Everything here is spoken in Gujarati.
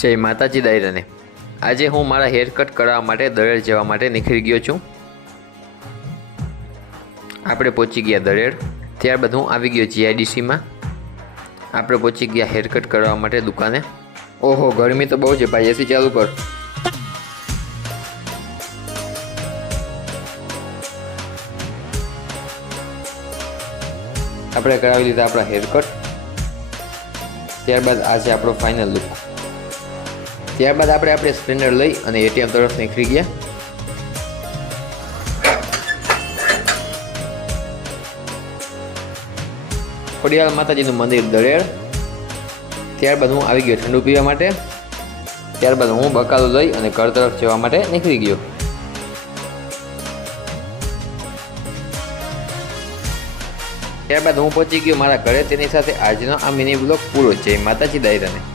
જય માતાજી દાયરાને। આજે હું મારા હેર કટ કરાવવા માટે દરેડ જવા માટે નીકળી ગયો છું। આપણે પહોંચી ગયા દરેડ, ત્યારબાદ હું આવી ગયો જીઆઈડીસીમાં। આપણે પહોંચી ગયા હેર કટ કરાવવા માટે દુકાને। ઓહો, ગરમી તો બહુ છે ભાઈ, એસી ચાલુ કર। આપણે કરાવી લીધા આપણા હેર કટ, ત્યારબાદ આ છે આપણો ફાઇનલ લુક। ત્યારબાદ આપણે સ્પ્લેન્ડર લઈ અને એટીએમ તરફ નીકળી ગયા। ખોડિયાર માતાજીનું મંદિર દરેડ, ત્યારબાદ હું આવી ગયો ઠંડુ પીવા માટે। ત્યારબાદ હું બકાલો લઈ અને ઘર તરફ જવા માટે નીકળી ગયો। ત્યારબાદ હું પહોંચી ગયો મારા ઘરે। તેની સાથે આજનો આ મિની બ્લોગ પૂરો। જય માતાજી દાયરાને।